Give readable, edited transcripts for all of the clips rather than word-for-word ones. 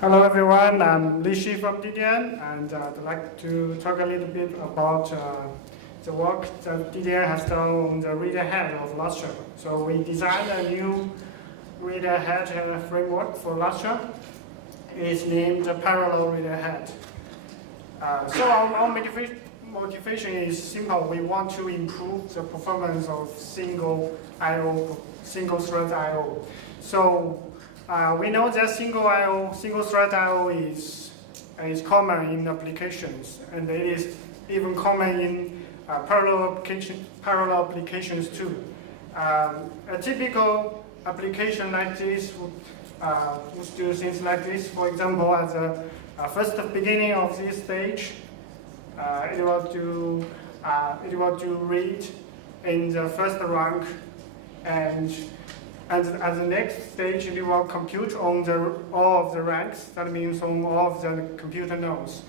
Hello everyone, I'm Lishi from DDN, and I'd like to talk a little bit about the work that DDN has done on the readahead of Lustre. So we designed a new readahead framework for Lustre. It's named Parallelreadahead. So our motivation is simple. We want to improve the performance of single thread I/O. So we know that single thread I/O is common in applications, and it is even common in parallel applications too. A typical application like this would do things like this. For example, at the first beginning of this stage, it will do read in the first rank, and at the next stage, it will compute on all of the ranks. That means on all of the computer nodes.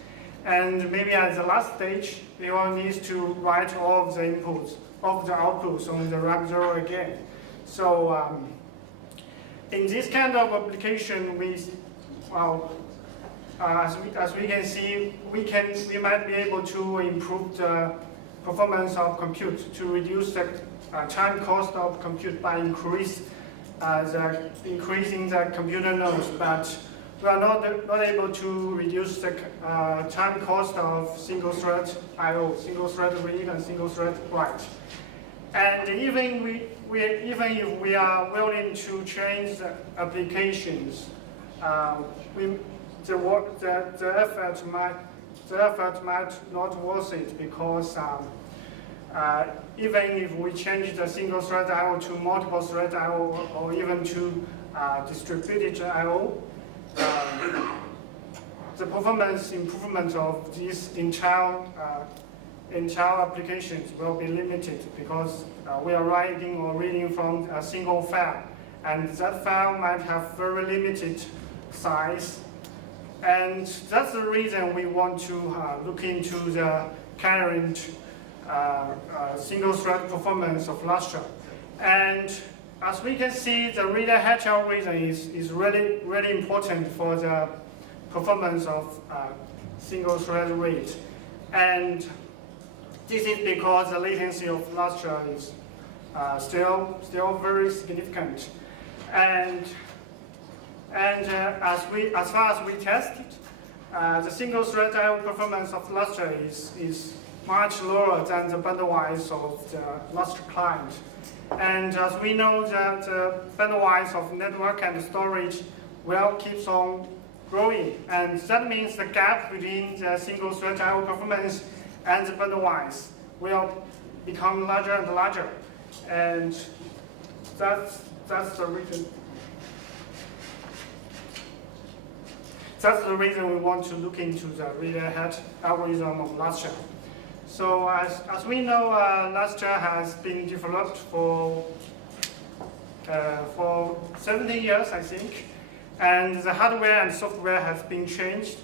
And maybe at the last stage, it will need to write all of the inputs, all of the outputs on the rank 0 again. So in this kind of application, as we can see, we might be able to improve the performance of compute, to reduce the time cost of compute by increasing the computer nodes, but we are not able to reduce the time cost of single thread I/O, single thread read and single thread write. And even if we are willing to change the applications, the effort might not worth it, because even if we change the single thread I/O to multiple thread I/O, or even to distributed I/O, the performance improvement of these entire applications will be limited, because we are writing or reading from a single file, and that file might have very limited size. And that's the reason we want to look into the current single thread performance of Lustre. And as we can see, the readahead algorithm is really important for the performance of single thread read. And this is because the latency of Lustre is still very significant. And as far as we tested, the single thread I/O performance of Lustre is much lower than the bundle-wise of the Lustre client. And as we know that the bundle-wise of network and storage will keep on growing, and that means the gap between the single thread I/O performance and the bundle-wise will become larger and larger. And that's the reason. That's the reason we want to look into the readahead algorithm of Lustre. So as we know, Lustre has been developed for 17 years, I think, and the hardware and software has been changed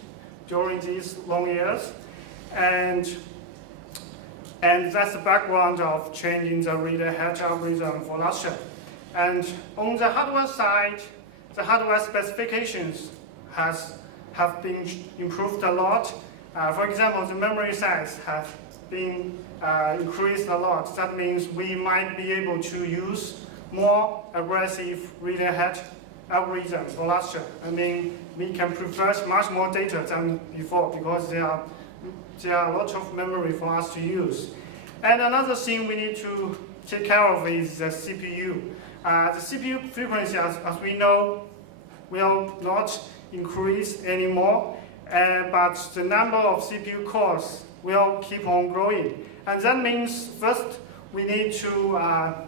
during these long years, and that's the background of changing the readahead algorithm for Lustre. And on the hardware side, the hardware specifications have been improved a lot. For example, the memory size has been increased a lot. That means we might be able to use more aggressive readahead algorithm for Lustre. I mean, we can prefer much more data than before, because there are a lot of memory for us to use. And another thing we need to take care of is the CPU. The CPU frequency, as we know, will not increase anymore, but the number of CPU cores will keep on growing. And that means first we need to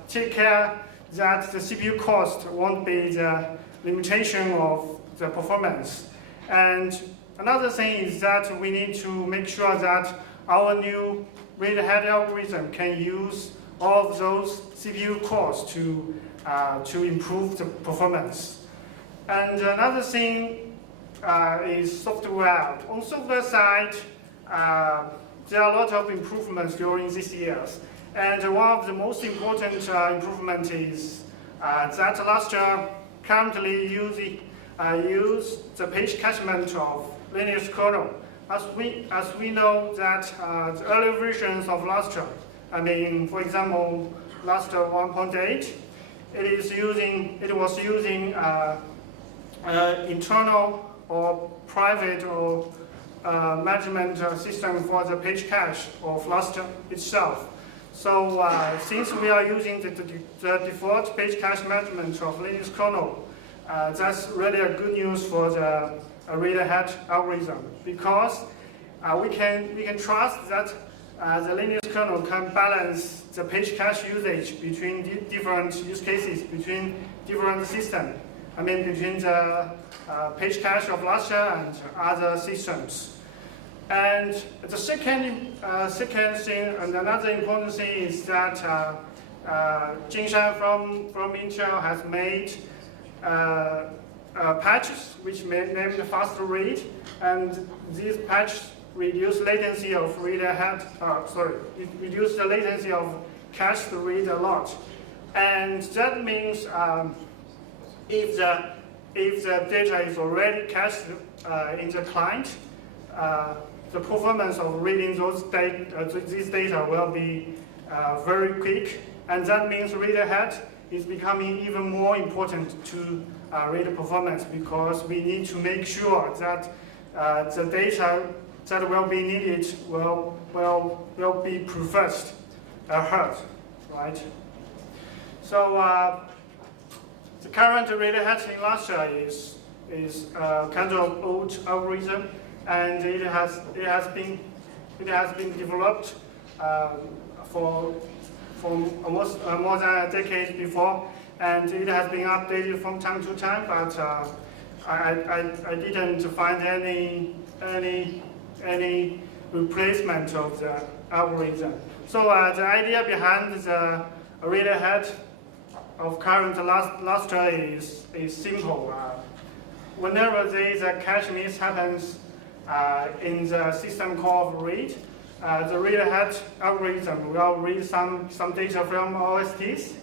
take care that the CPU cost won't be the limitation of the performance. And another thing is that we need to make sure that our new readahead algorithm can use all of those CPU cores to improve the performance. And another thing is software. On software side, there are a lot of improvements during these years. And one of the most important improvement is that Lustre currently use the page cachement of Linux kernel. As we know that the early versions of Lustre, I mean, for example, Lustre 1.8, it was using internal or private or management system for the page cache of Lustre itself. So since we are using the default page cache management of Linux kernel, that's really a good news for the read-ahead algorithm, because we can trust that the Linux kernel can balance the page cache usage between different use cases, between different systems. I mean, between the page cache of Lustre and other systems. And the second thing, and another important thing, is that Jingshan from Intel has made patches which named fast read, and these patches reduce latency of read-ahead. Reduce the latency of cache to read a lot, and that means if the data is already cached in the client, the performance of reading these data will be very quick, and that means read-ahead is becoming even more important to read performance, because we need to make sure that the data that will be needed will be processed ahead, right? So the current read-ahead in Lustre is kind of old algorithm, and it has been developed for almost more than a decade before, and it has been updated from time to time. But I didn't find any replacement of the algorithm. So the idea behind the read-ahead of current Lustre is simple. Whenever there is a cache miss happens in the system call of read, the read-ahead algorithm will read some data from OSTs,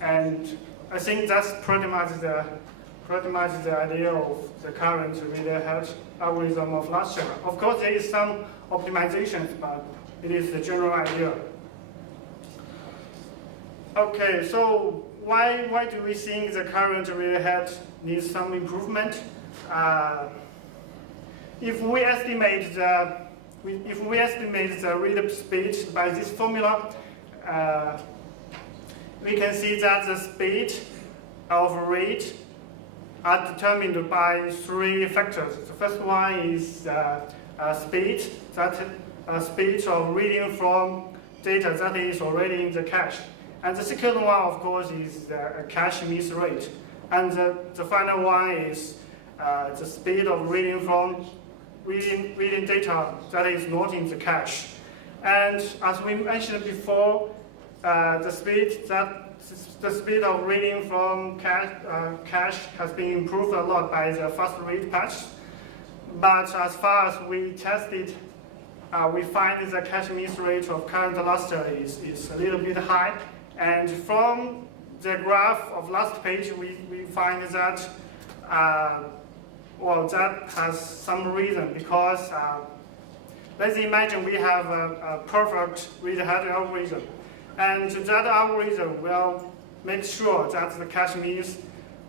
and I think that's pretty much the idea of the current read-ahead algorithm of Lustre. Of course, there is some optimizations, but it is the general idea. Okay, so why do we think the current read-ahead needs some improvement? If we estimate the read speed by this formula, we can see that the speed of read are determined by three factors. The first one is speed of reading from data that is already in the cache. And the second one, of course, is the cache miss rate. And the final one is the speed of reading from reading data that is not in the cache. And as we mentioned before, the speed of reading from cache has been improved a lot by the fast read patch. But as far as we tested, we find the cache miss rate of current Lustre is a little bit high. And from the graph of last page, we find that that has some reason, because let's imagine we have a perfect read-ahead algorithm, and that algorithm will make sure that the cache miss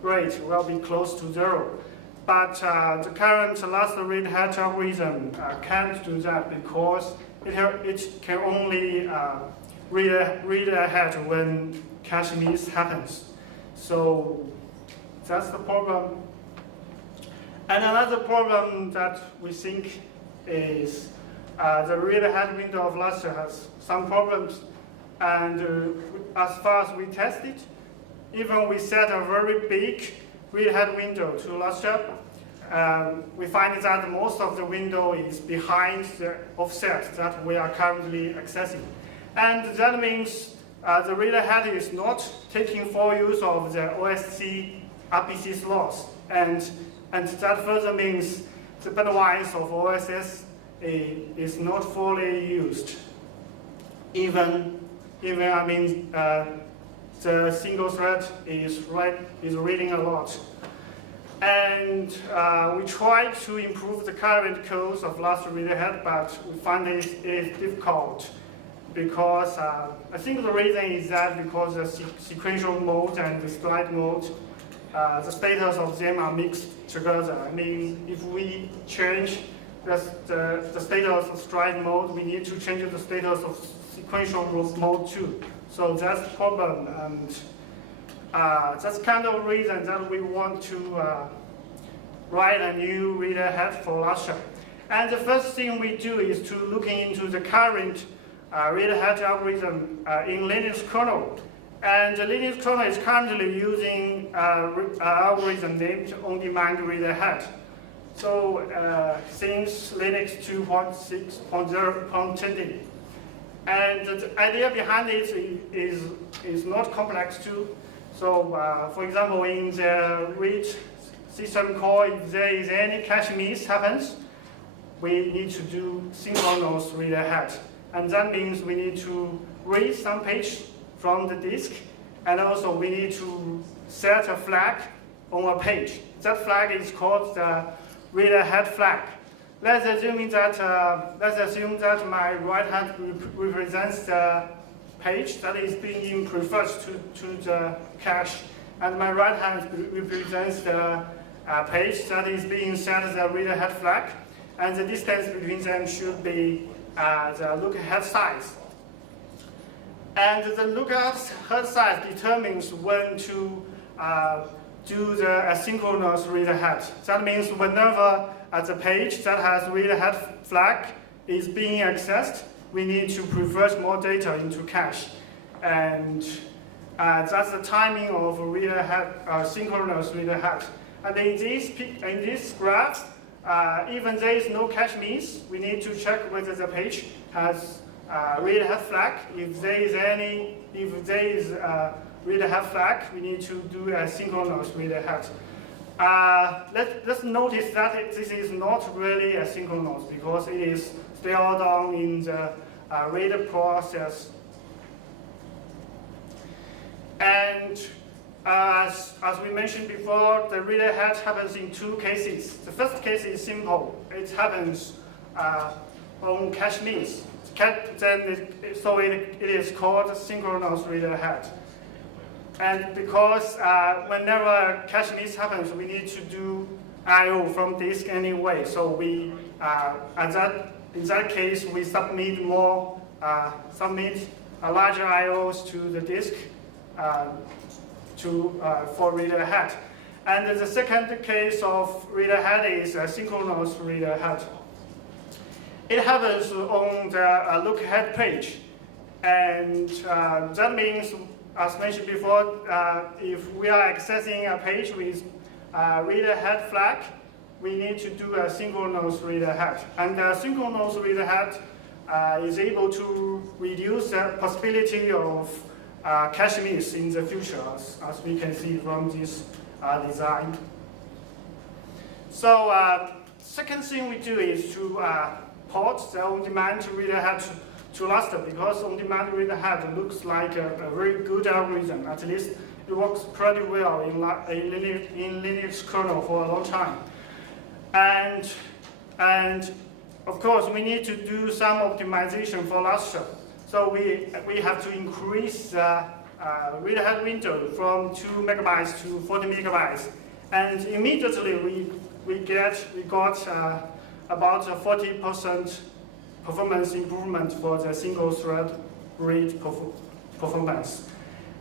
rate will be close to 0. But the current Lustre read-ahead algorithm can't do that, because it can only read ahead when cache miss happens. So that's the problem. And another problem that we think is the read-ahead window of Lustre has some problems. And as far as we test it, even we set a very big read-ahead window to Lustre, we find that most of the window is behind the offset that we are currently accessing. And that means the read-ahead is not taking full use of the OSC RPC slots. And that further means the bandwidth of OSS is not fully used. Even I mean, the single thread is reading a lot. And we tried to improve the current codes of Lustre-readahead, but we find it is difficult because I think the reason is that because the sequential mode and the slide mode, the status of them are mixed together. I mean, if we change the status of stride mode, we need to change the status of sequential mode too. So that's the problem, and that's kind of reason that we want to write a new readahead for Lustre. And the first thing we do is to look into the current readahead algorithm in Linux kernel. And the Linux kernel is currently using an algorithm named on-demand readahead. So since Linux 2.6.0.20. And the idea behind it is not complex too. So for example, in the read system call, if there is any cache miss happens, we need to do synchronous readahead. And that means we need to read some page from the disk, and also we need to set a flag on a page. That flag is called the readahead flag. Let's assume that my right hand represents the page that is being preferred to the cache, and my right hand represents the page that is being set as a readahead flag, and the distance between them should be the lookahead size. And the lookahead size determines when to do the asynchronous readahead. That means whenever the page that has readahead flag is being accessed, we need to prefer more data into cache. And that's the timing of readahead, synchronous readahead. And in this graph, even there is no cache miss, we need to check whether the page has readahead flag. If there is readahead flag, we need to do a synchronous readahead. Let's notice that this is not really asynchronous because it is still down in the read process. And as we mentioned before, the readahead happens in two cases. The first case is simple. It happens on cache miss. So it is called synchronous readahead. And because whenever cache miss happens, we need to do I/O from disk anyway. So we, in that case, we submit a larger I/Os to the disk for readahead. And the second case of readahead is a synchronous readahead. It happens on the lookahead page, and that means, as mentioned before, if we are accessing a page with readahead flag, we need to do a synchronous readahead. And the synchronous readahead is able to reduce the possibility of cache miss in the future, as we can see from this design. So second thing we do is to port the on-demand readahead to Lustre, because on-demand readahead looks like a very good algorithm. At least it works pretty well in Linux kernel for a long time. And of course, we need to do some optimization for Lustre. So we have to increase the readahead window from 2 megabytes to 40 megabytes. And immediately we got about a 40% performance improvement for the single thread read performance.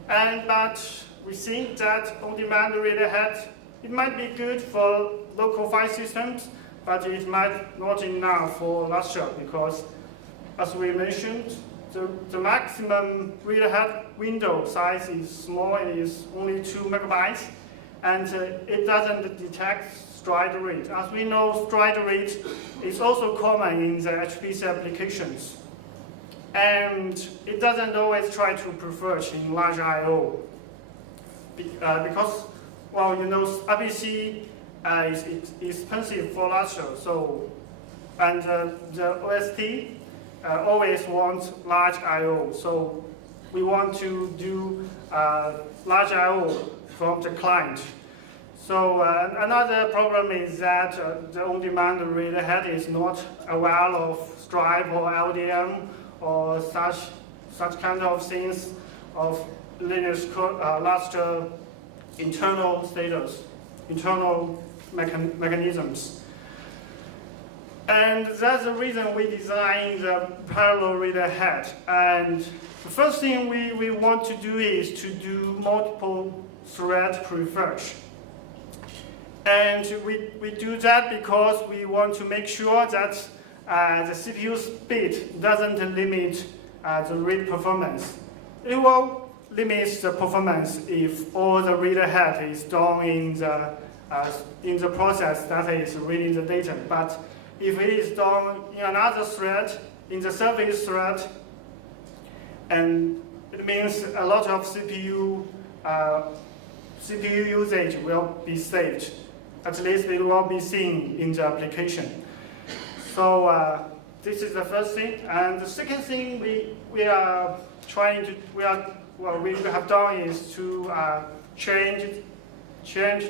But we think that on-demand readahead, it might be good for local file systems, but it might not enough for Lustre, because as we mentioned, the maximum readahead window size is small. It is only 2 megabytes, and it doesn't detect stride read. As we know, stride read is also common in the HPC applications. And it doesn't always try to preferge in large I/O. Because, well, you know, RPC is expensive for Lustre, so, and the OST always wants large I/O. So we want to do large I/O from the client. So another problem is that the on-demand read ahead is not aware of stripe or LDM or such kind of things of Linux Lustre internal status, internal mechanisms. And that's the reason we designed the Parallelreadahead. And the first thing we want to do is to do multiple thread prefetch. And we do that because we want to make sure that the CPU speed doesn't limit the read performance. It will limit the performance if all the read ahead is done in the process that is reading the data. But if it is done in another thread, in the service thread, and it means a lot of CPU usage will be saved. At least it will be seen in the application. So this is the first thing. And the second thing we have done is to change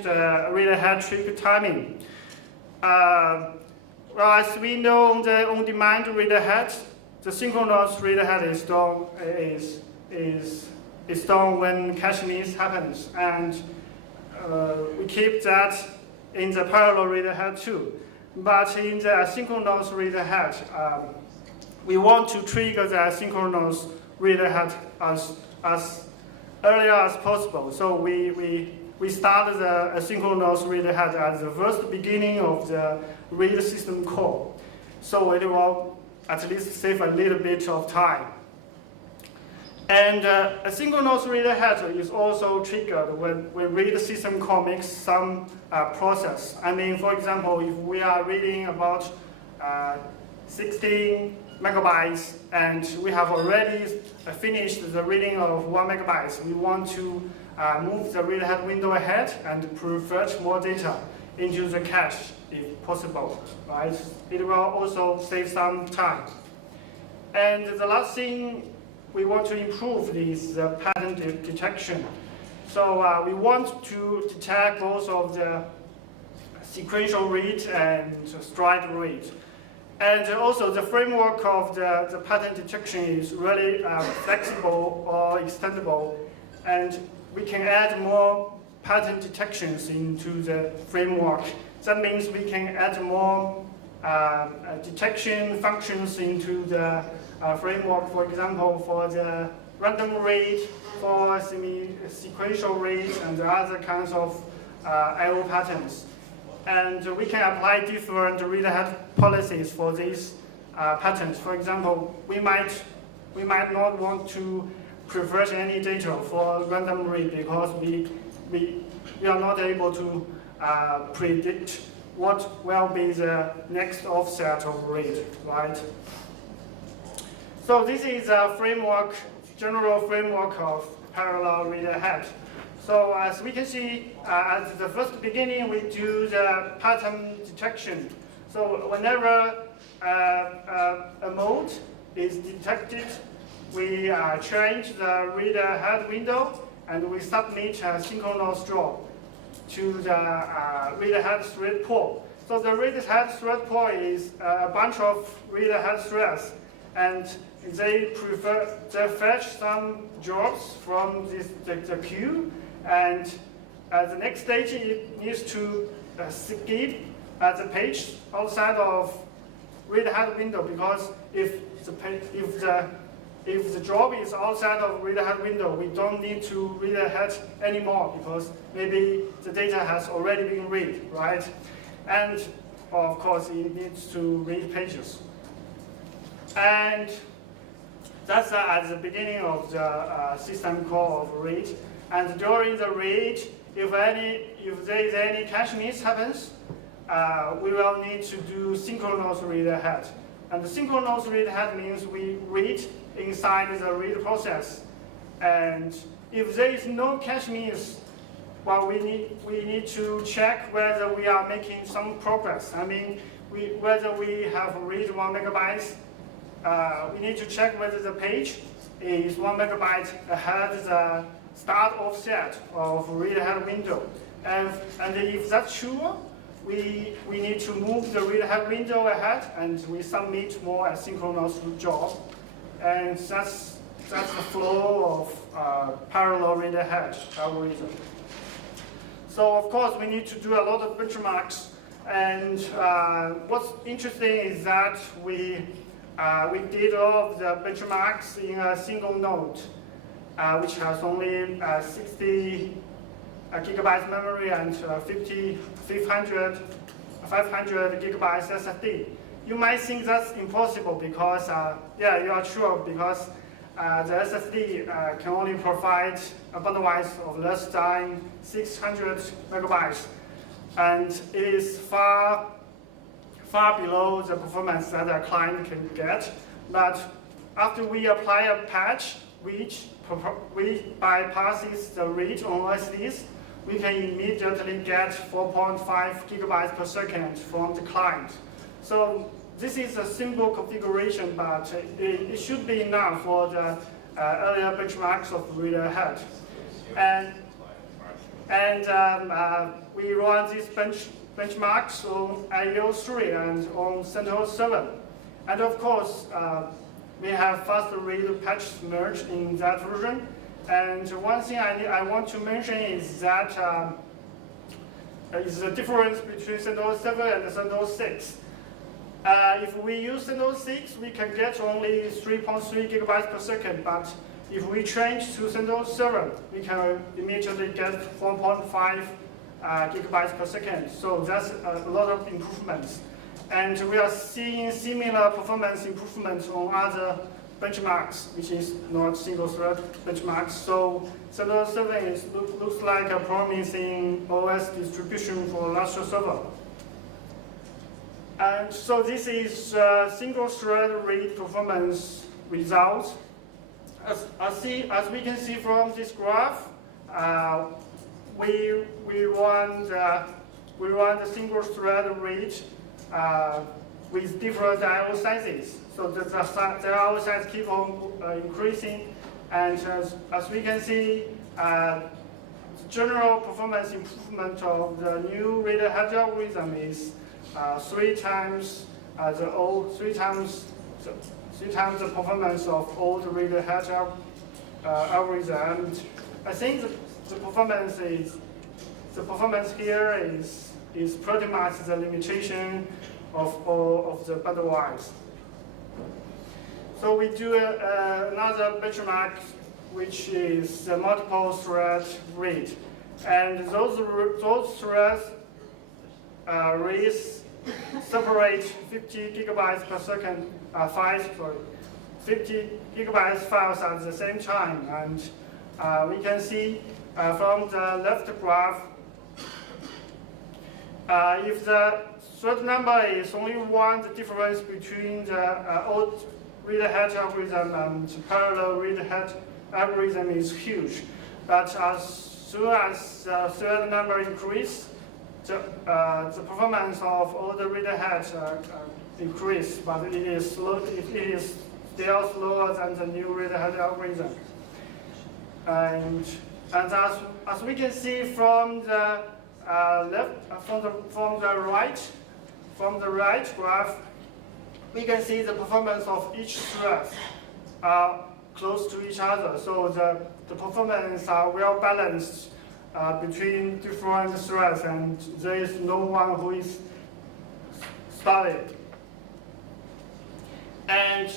the read ahead trip timing. Well, as we know, the on-demand read ahead, the synchronous read ahead is done when cache miss happens, and we keep that in the parallel read ahead too. But in the synchronous read ahead, we want to trigger the synchronous read ahead as earlier as possible. So we started the asynchronous read ahead at the first beginning of the read system call. So it will at least save a little bit of time. And asynchronous read ahead is also triggered when read system call makes some process. I mean, for example, if we are reading about 16 megabytes and we have already finished the reading of 1 megabyte, we want to move the read ahead window ahead and prefetch more data into the cache if possible, right? It will also save some time. And the last thing we want to improve is the pattern detection. So we want to detect both of the sequential read and stride read. And also the framework of the pattern detection is really flexible or extendable. And we can add more pattern detections into the framework. That means we can add more detection functions into the framework, for example, for the random read, for sequential read, and other kinds of I/O patterns. And we can apply different read ahead policies for these patterns. For example, we might not want to prefetch any data for random read because we are not able to predict what will be the next offset of read, right? So this is a framework, general framework of Parallelreadahead. So as we can see, at the first beginning, we do the pattern detection. So whenever a mode is detected, we change the read ahead window and we submit a synchronous drop to the read ahead thread pool. So the read ahead thread pool is a bunch of read ahead threads, and they fetch some jobs from the queue, and the next stage it needs to skip the page outside of read ahead window, because if the job is outside of read ahead window, we don't need to read ahead anymore because maybe the data has already been read, right? And of course, it needs to read pages. And that's at the beginning of the system call of read. And during the read, if there is any cache miss happens, we will need to do synchronous read ahead. And the synchronous read ahead means we read inside the read process. And if there is no cache miss, well, we need to check whether we are making some progress. I mean, whether we have read 1 megabyte, we need to check whether the page is 1 megabyte ahead the start offset of read ahead window. And if that's true, we need to move the read-ahead window ahead, and we submit more asynchronous job. And that's the flow of parallel read-ahead algorithm. So of course, we need to do a lot of benchmarks. And what's interesting is that we did all of the benchmarks in a single node, which has only 60 gigabytes memory and 500 gigabytes SSD. You might think that's impossible because, yeah, you are true, because the SSD can only provide a bandwidth of less than 600 megabytes. And it is far below the performance that a client can get. But after we apply a patch which bypasses the read on SSDs, we can immediately get 4.5 gigabytes per second from the client. So this is a simple configuration, but it should be enough for the earlier benchmarks of read-ahead. And we run these benchmarks on LAD16 and on CentOS 7. And of course, we have faster read patch merge in that version. And one thing I want to mention is that is the difference between CentOS 7 and CentOS 6. If we use CentOS 6, we can get only 3.3 gigabytes per second, but if we change to CentOS 7, we can immediately get 4.5 gigabytes per second. So that's a lot of improvements. And we are seeing similar performance improvements on other benchmarks, which is not single-thread benchmarks. So CentOS 7 looks like a promising OS distribution for Lustre server. And so this is single-thread read performance results. As we can see from this graph, we run the single-thread read with different I/O sizes. So the I/O size keep on increasing, and as we can see, the general performance improvement of the new read-ahead algorithm is three times the performance of old read-ahead algorithm. And I think the performance here is pretty much the limitation of the bandwidth. So we do another benchmark, which is the multiple thread read, and those threads reads separate 50 gigabytes per second 50 gigabytes files at the same time, and we can see from the left graph, if the thread number is only 1, the difference between the old read-ahead algorithm and parallel read-ahead algorithm is huge. But as soon as the thread number increases, the performance of all the read-ahead increase, but it is still slower than the new read-ahead algorithm. And as we can see from the from the right graph, we can see the performance of each thread close to each other. So the performance are well balanced between different threads, and there is no one who is solid. And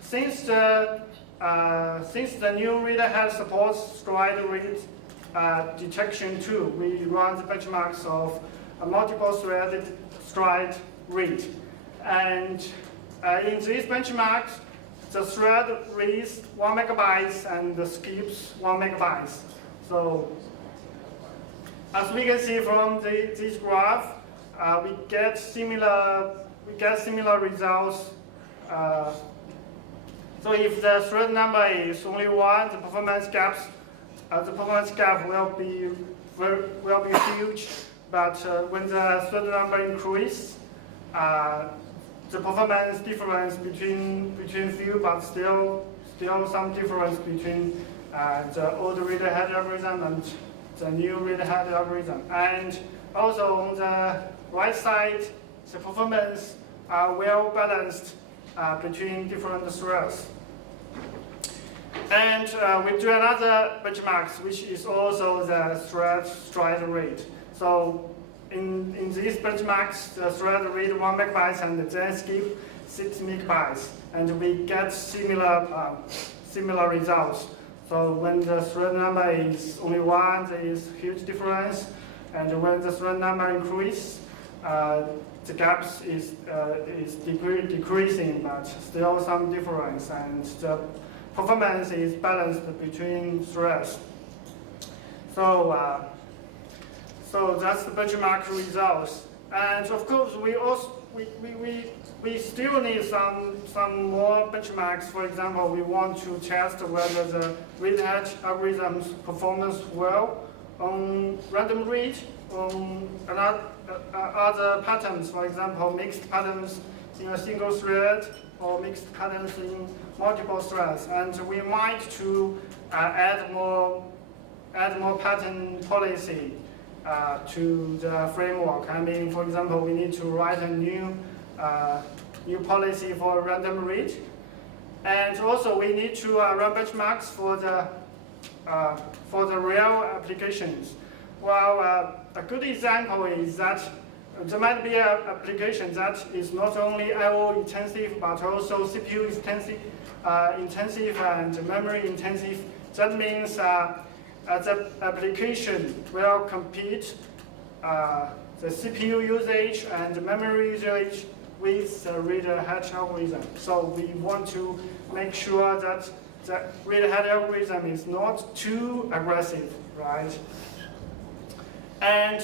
since the new read-ahead supports stride read detection too, we run the benchmarks of multiple-threaded stride read. And in these benchmarks, the thread reads 1 megabytes and skips 1 megabytes. So as we can see from this graph, we get similar results. So if the thread number is only 1, the performance gap will be huge. But when the thread number increases, the performance difference between few, but still some difference between the old read-ahead algorithm and the new read-ahead algorithm. And also on the right side, the performance are well balanced between different threads. And we do another benchmark, which is also the thread stride rate. So in these benchmarks, the thread read 1 megabyte and then skip 6 megabytes, and we get similar results. So when the thread number is only 1, there is huge difference, and when the thread number increases, the gaps is decreasing, but still some difference, and the performance is balanced between threads. So that's the benchmark results. And of course, we still need some more benchmarks. For example, we want to test whether the read-ahead algorithms performs well on random read, on other patterns, for example, mixed patterns in a single thread or mixed patterns in multiple threads. And we might to add more pattern policy to the framework. I mean, for example, we need to write a new policy for random read, and also we need to run benchmarks for the real applications. Well, a good example is that there might be an application that is not only I/O intensive but also CPU intensive and memory intensive. That means the application will compete the CPU usage and the memory usage with the read-ahead algorithm. So we want to make sure that the read-ahead algorithm is not too aggressive, right? And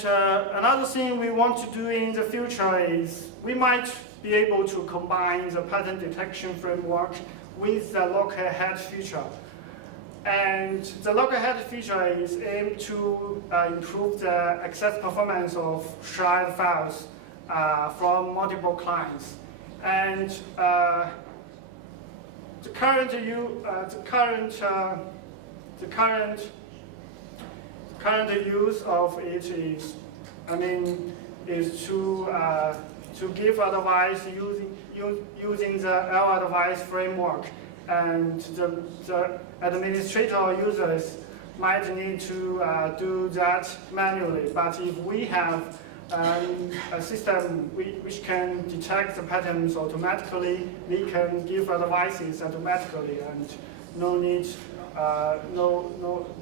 another thing we want to do in the future is we might be able to combine the pattern detection framework with the look-ahead feature. And the look-ahead feature is aimed to improve the access performance of shared files from multiple clients. And the current use of it is, to give advice using the L-advice framework, and the administrator users might need to do that manually. But if we have a system which can detect the patterns automatically, we can give advices automatically, and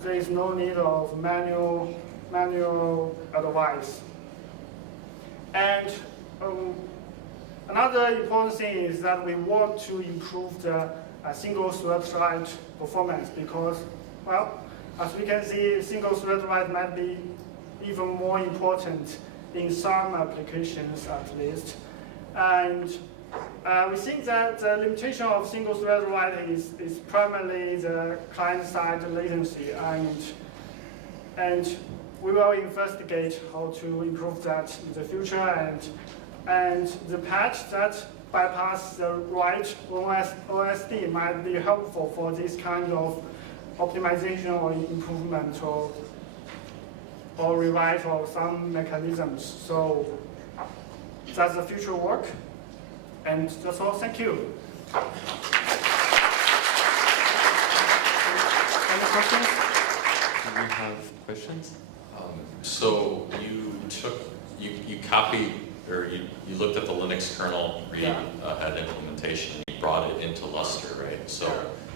there is no need of manual advice. And another important thing is that we want to improve the single thread write performance, because, well, as we can see, single thread write might be even more important in some applications at least. And we think that the limitation of single thread write is primarily the client-side latency, and we will investigate how to improve that in the future. And the patch that bypass the write OSD might be helpful for this kind of optimization or improvement or rewrite of some mechanisms. So that's the future work. And that's all. Thank you. Any questions? Do we have questions? So you copied, or you looked at the Linux kernel read-ahead implementation, and you brought it into Lustre, right? So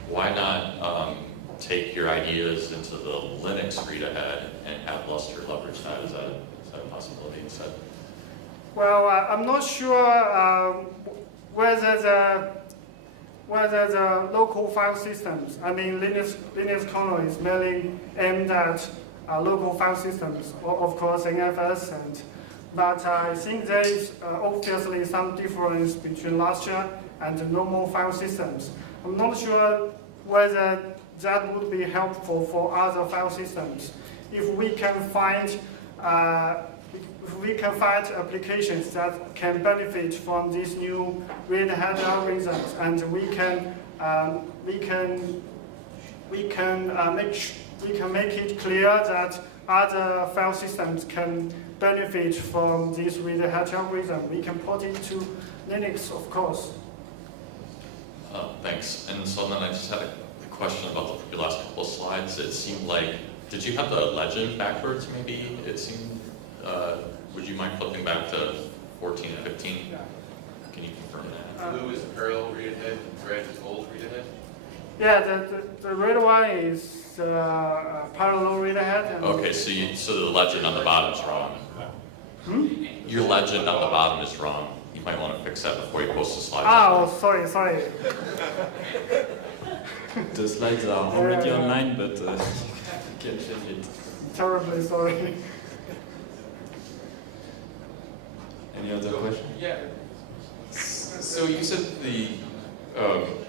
why not take your ideas into the Linux read-ahead and have Lustre leverage that? Is that a possibility instead? Well, I'm not sure whether the local file systems, Linux kernel is mainly aimed at local file systems, of course, NFS, but I think there is obviously some difference between Lustre and normal file systems. I'm not sure whether that would be helpful for other file systems. If we can find applications that can benefit from these new read-ahead algorithms, and we can we can make it clear that other file systems can benefit from this read-ahead algorithm. We can port it to Linux, of course. Thanks. And so then I just had a question about the last couple of slides. It seemed like, did you have the legend backwards maybe? It seemed, would you mind flipping back to 14 and 15? Yeah. Can you confirm that? Blue is parallel read-ahead, red is old read-ahead. Yeah, the red one is parallel read-ahead. Okay, so the legend on the bottom is wrong. Your legend on the bottom is wrong. You might want to fix that before you post the slides. Oh, sorry. The slides are already online, but you can change it. Terribly sorry. Any other question? Yeah. So you said the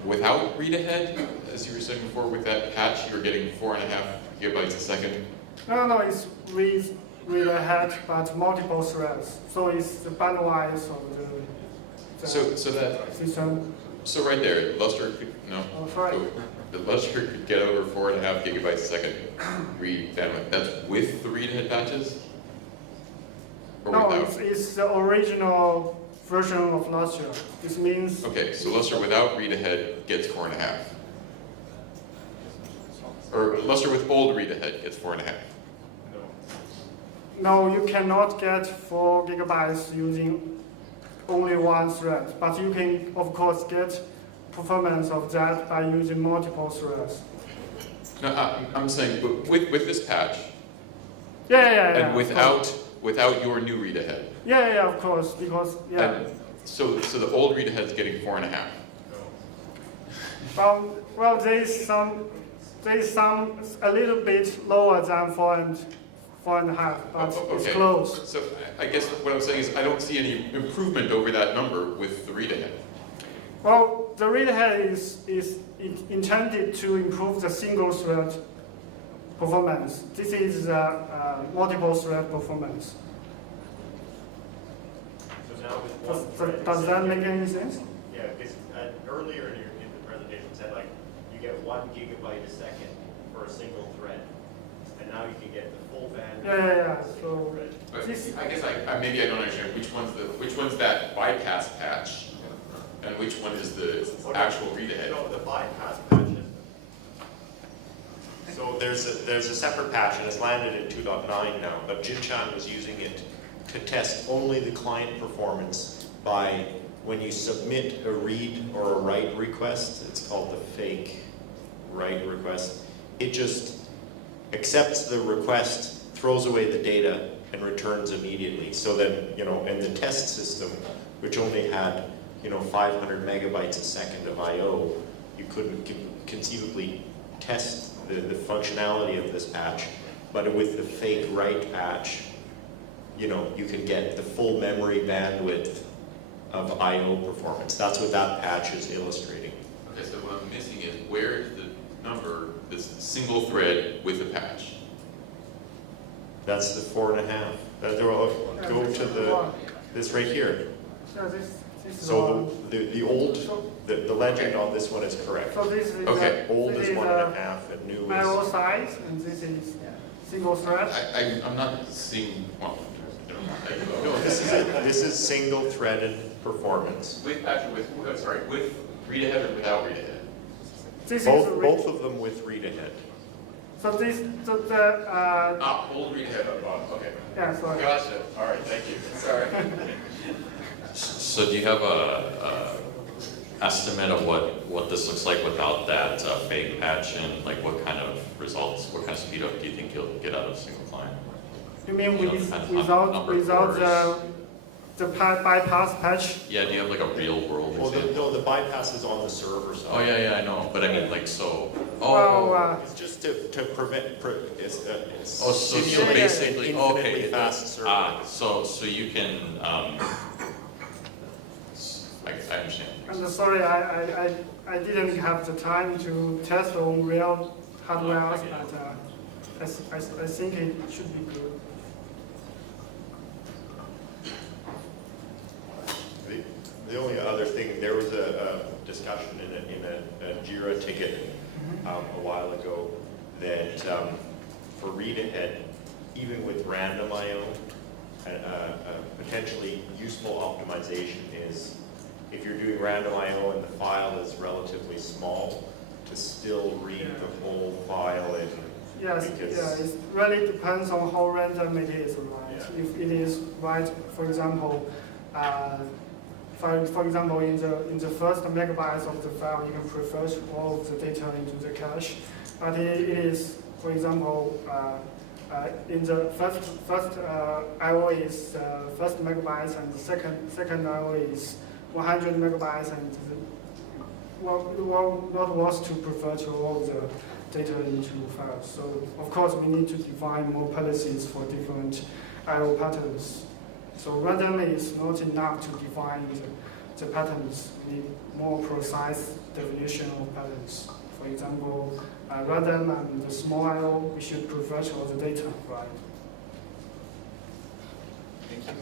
without read-ahead, as you were saying before, with that patch, you were getting 4.5 gigabytes a second. No, it's read-ahead, but multiple threads. So it's the bandwidth of the So that system. so right there, Lustre could Oh, sorry. the Lustre could get over 4.5 gigabytes a second read bandwidth. That's with the read-ahead patches, or No, without? it's the original version of Lustre. This means Okay, so Lustre without read-ahead gets 4.5. Or Lustre with old read-ahead gets 4.5. no, you cannot get 4 gigabytes using only one thread, but you can, of course, get performance of that by using multiple threads. No, I'm saying, but with this patch, Yeah. and without your new read-ahead. Yeah, of course, because And so the old read-ahead's getting 4.5. Well, there is some a little bit lower than 4.5, but it's Okay. close. So I guess what I'm saying is I don't see any improvement over that number with the read-ahead. Well, the read-ahead is intended to improve the single thread performance. This is multiple thread performance. So now with one thread, Does that make any sense? Yeah, because earlier in the presentation you said like you get 1 gigabyte a second for a single thread, and now you can get the full bandwidth. Yeah. for a So single thread. But This- I guess maybe I don't understand which one's that bypass patch, and which one is the actual read-ahead. No, the bypass patches. So there's a separate patch, and it's landed in 2.9 now, but Jinchan was using it to test only the client performance by when you submit a read or a write request. It's called the fake write request. It just accepts the request, throws away the data, and returns immediately. So then, in the test system, which only had 500 megabytes a second of I/O, you couldn't conceivably test the functionality of this patch. But with the fake write patch, you can get the full memory bandwidth of I/O performance. That's what that patch is illustrating. Okay, so what I'm missing is where is the number, this single thread with the patch? That's the 4.5. Go to this right here. Yeah, this is So one. the legend on this one is correct. So this is Okay. Old this is 1.5 and new I/O is. size, and this is single thread. I'm not seeing, well, No, this is single threaded performance. with read-ahead or without read-ahead? This Both is both of them with read ahead. So this Old read-ahead on the bottom, okay. yeah, sorry. Gotcha, all right, thank you, sorry. So do you have a estimate of what this looks like without that fake patch, and like what kind of results, what kind of speed up do you think you'll get out of a single client? You mean You know, depends on number of without cores. the bypass patch? Yeah, do you have like a real world Well, example? the bypass is on the server side. Oh yeah, I know, but I mean like so. Well, It's just to prevent. It's Oh, so simulate basically, an infinitely okay. fast server. So you can, I understand. I'm sorry, I didn't have the time to test on real hardware, but I think it should be good. The only other thing, there was a discussion in a Jira ticket a while ago that for read ahead, even with random I/O, a potentially useful optimization is if you're doing random I/O and the file is relatively small, to still read the whole file in. Yes, because, yeah, it really depends on how random it is, right? Yeah. If it is right, for example, in the first megabytes of the file, you can prefer all of the data into the cache. But it is, for example, in the first I/O is first megabytes, and the second I/O is 100 megabytes, and not worth to prefer to all the data into files. So of course we need to define more policies for different I/O patterns. So random is not enough to define the patterns. We need more precise definition of patterns. For example, random and the small I/O, we should prefer to all the data, right? Thank you.